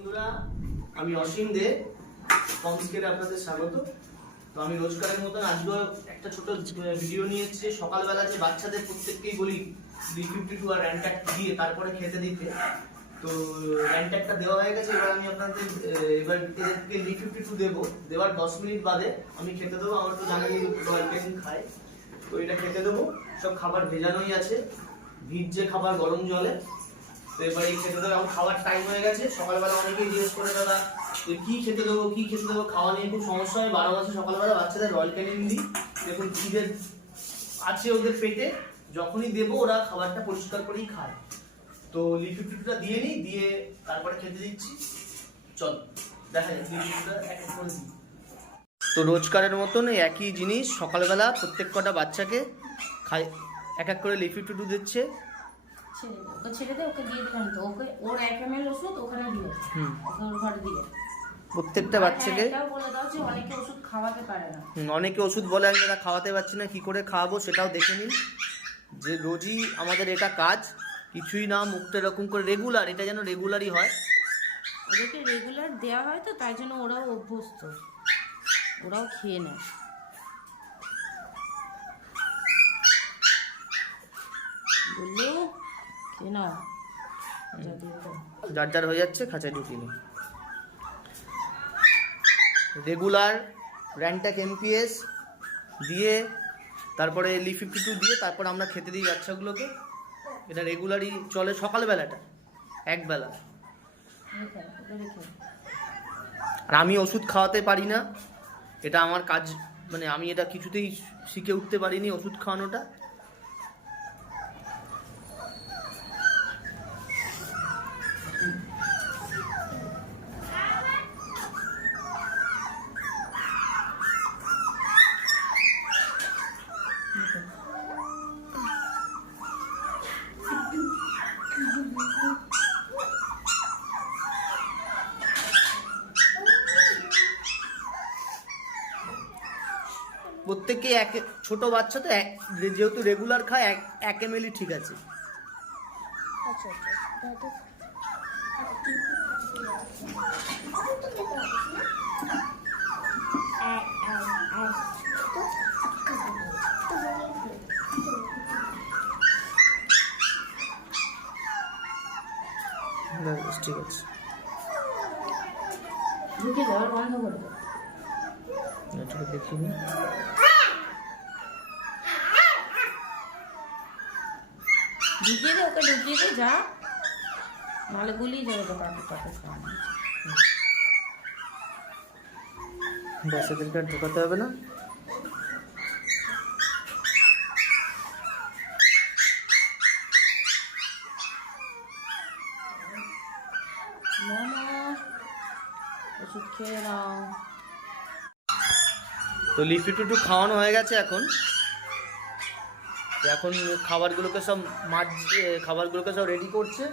বন্ধুরা, আমি অসীম দে কমস্কেলে আপনাদের স্বাগত। তো আমি রোজকারের মতন আজকে একটা ছোট ভিডিও নিয়ে এসেছি। সকালবেলা যে বাচ্চাদের প্রত্যেককেই বলি B52 আর র্যান্ট্যাক দিয়ে তারপরে খেতে দিতে, তো র্যান্ট্যাকটা দেওয়া হয়ে গেছে। এবার আমি আপনাদের এদেরকে B52 দেবো। দেওয়ার 10 মিনিট বাদে আমি খেতে দেবো। আমার তো জানেনই রয়্যাল ক্যানিং খায়, তো এটা খেতে দেবো। সব খাবার ভেজানোই আছে, ভিজে খাবার গরম জলে। তো এবার এই খেতে দেবো। আমার খাওয়ার টাইম হয়ে গেছে। সকালবেলা অনেকেই জিজ্ঞেস করে দাদা কি খেতে দেবো, কি খেতে দেবো, খাওয়া নিয়ে খুব সমস্যা হয়। 12 মাসে সকালবেলা বাচ্চাদের রয়্যাল ক্যানিং দিই। দেখুন খিদে আছে ওদের পেটে, যখনই দেবো ওরা খাবারটা পরিষ্কার করেই খায়। তো B52টা দিয়ে নিই, দিয়ে তারপরে খেতে দিচ্ছি। চল দেখা যাক B52টা এক এক করে দিই। তো রোজকারের মতন একই জিনিস সকালবেলা প্রত্যেক কটা বাচ্চাকে খাই এক এক করে B52 দিচ্ছে। ছেড়ে দে, ওকে দিয়ে দিলাম তো। ওকে ওর 1 ml ওষুধ ওখানে দিও, ওকে ওর ঘরে দিও প্রত্যেকটা বাচ্চাকে। এটাও বলে দাও যে অনেকে ওষুধ খাওয়াতে পারে না। অনেকে ওষুধ বলে আমি এটা খাওয়াতে পারছি না, কি করে খাওয়াবো সেটাও দেখে নিন। যে রোজই আমাদের এটা কাজ, কিছুই না মুখটা এরকম করে রেগুলার, এটা যেন রেগুলারই হয়। ওদেরকে রেগুলার দেওয়া হয় তো, তাই জন্য ওরাও অভ্যস্ত, ওরাও খেয়ে নেয়। বললো খেয়ে নাও, যার যার হয়ে যাচ্ছে খাঁচায় ঢুকিয়ে নিই। রেগুলার র্যান্ট্যাক MPS দিয়ে তারপরে B52 দিয়ে তারপর আমরা খেতে দিই বাচ্চাগুলোকে। এটা রেগুলারই চলে সকালবেলাটা একবেলা। আর আমি ওষুধ খাওয়াতে পারি না, এটা আমার কাজ, মানে আমি এটা কিছুতেই শিখে উঠতে পারিনি ওষুধ খাওয়ানোটা। প্রত্যেকে এক, ছোট বাচ্চা তো যেহেতু রেগুলার খায় 1 ml ঠিক আছে। ঠিক আছে, ঢুকে যাওয়ার বন্ধ করে দাও। এটাকে দেখিনি। ঢুকিয়ে দে, ওকে ঢুকিয়ে দে, যা, নাহলে গুলিয়ে যাবে তো কাকু কাকু খাওয়ানো। ব্যাস, এদেরকে আর ঢোকাতে হবে না। ওষুধ খেয়ে নাও। তো B52 খাওয়ানো হয়ে গেছে। এখন খাবারগুলোকে সব খাবারগুলোকে সব রেডি করছে।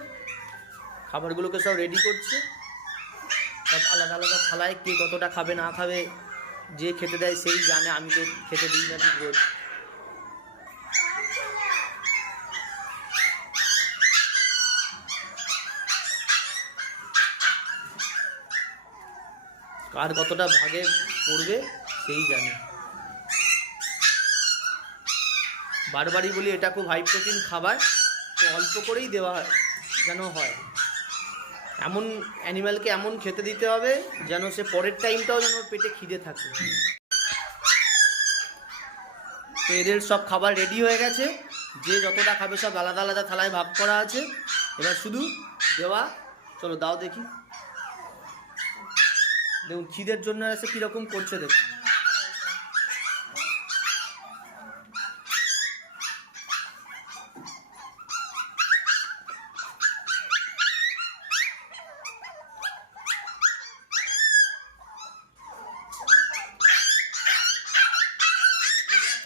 সব আলাদা আলাদা থালায়, কে কতটা খাবে না খাবে যে খেতে দেয় সেই জানে। আমি তো খেতে দিই না ঠিক রোজ। কার কতটা ভাগে পড়বে সেই জানে। বারবারই বলি এটা খুব হাই প্রোটিন খাবার, তো অল্প করেই দেওয়া যেন হয়। এমন অ্যানিম্যালকে এমন খেতে দিতে হবে যেন সে পরের টাইমটাও যেন ওর পেটে খিদে থাকে। তো এদের সব খাবার রেডি হয়ে গেছে, যে যতটা খাবে সব আলাদা আলাদা থালায় ভাগ করা আছে। এবার শুধু দেওয়া। চলো দাও দেখি। দেখুন খিদের জন্য এসে কীরকম করছে দেখুন।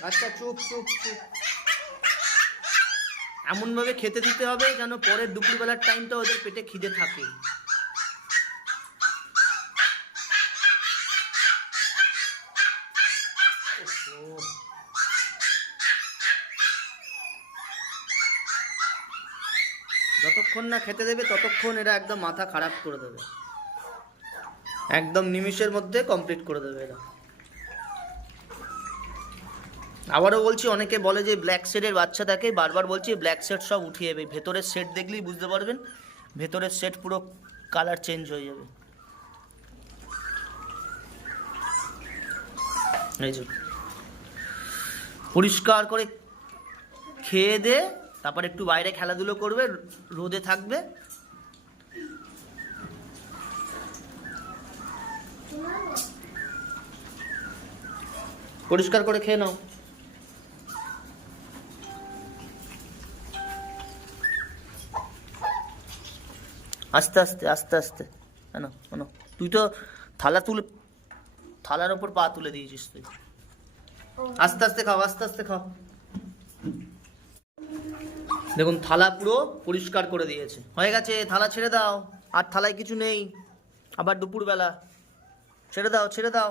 আচ্ছা চুপ চুপ চুপ। এমনভাবে খেতে দিতে হবে যেন পরের দুপুরবেলার টাইমটা ওদের পেটে খিদে থাকে। যতক্ষণ না খেতে দেবে ততক্ষণ এরা একদম মাথা খারাপ করে দেবে। একদম নিমিষের মধ্যে কমপ্লিট করে দেবে এরা। আবারও বলছি, অনেকে বলে যে ব্ল্যাক শেডের বাচ্চা থাকে, বারবার বলছি ব্ল্যাক শেড সব উঠিয়ে যাবে। ভেতরের শেড দেখলেই বুঝতে পারবেন, ভেতরের শেড পুরো কালার চেঞ্জ হয়ে যাবে। এই যে পরিষ্কার করে খেয়ে দে, তারপর একটু বাইরে খেলাধুলো করবে, রোদে থাকবে। পরিষ্কার করে খেয়ে নাও। আস্তে আস্তে আস্তে আস্তে। কেন কেন তুই তো থালার ওপর পা তুলে দিয়েছিস তুই। আস্তে আস্তে খাও, আস্তে আস্তে খাও। দেখুন থালা পুরো পরিষ্কার করে দিয়েছে, হয়ে গেছে। থালা ছেড়ে দাও, আর থালায় কিছু নেই। আবার দুপুরবেলা ছেড়ে দাও, ছেড়ে দাও।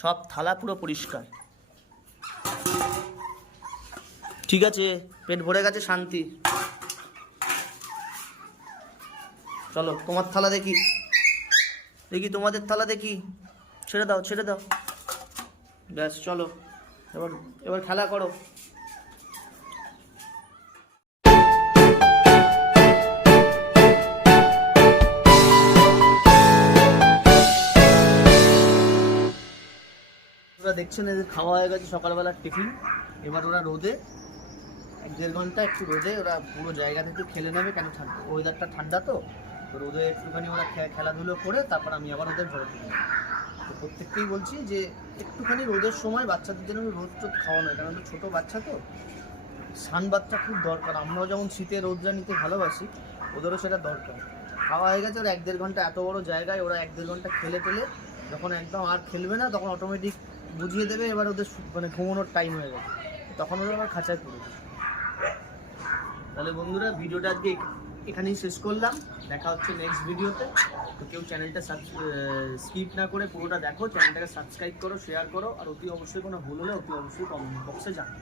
সব থালা পুরো পরিষ্কার। ঠিক আছে, পেট ভরে গেছে, শান্তি। চলো তোমার থালা দেখি, দেখি তোমাদের থালা দেখি। ছেড়ে দাও, ছেড়ে দাও। ব্যাস চলো, এবার এবার খেলা করো। ওরা দেখছেন এদের খাওয়া হয়ে গেছে সকালবেলার টিফিন। এবার ওরা রোদে 1-1.5 ঘন্টা একটু রোদে ওরা পুরো জায়গা থেকে খেলে নেবে, কেন ওয়েদারটা ঠান্ডা তো রোদে একটুখানি ওরা খেলাধুলো করে তারপর আমি আবার ওদের ঘরে তুলে নেবো। তো প্রত্যেককেই বলছি যে একটুখানি রোদের সময় বাচ্চাদের জন্য রোদ টোদ খাওয়ানো হয়, কারণ ছোটো বাচ্চা তো সানবাথটা খুব দরকার। আমরাও যেমন শীতে রোদটা নিতে ভালোবাসি, ওদেরও সেটা দরকার। খাওয়া হয়ে গেছে ওরা 1-1.5 ঘন্টা, এত বড় জায়গায় ওরা 1-1.5 ঘন্টা খেলে টেলে যখন একদম আর খেলবে না, তখন অটোমেটিক বুঝিয়ে দেবে এবার ওদের মানে ঘুমানোর টাইম হয়ে গেছে, তখন ওদের আবার খাঁচায় পড়ে যাবে। তাহলে বন্ধুরা ভিডিওটা আজকে এখানেই শেষ করলাম, দেখা হচ্ছে নেক্সট ভিডিওতে। তো কেউ চ্যানেলটা স্কিপ না করে পুরোটা দেখো, চ্যানেলটাকে সাবস্ক্রাইব করো, শেয়ার করো, আর অতি অবশ্যই কোনো ভুল হলে অতি অবশ্যই কমেন্ট বক্সে জানাও।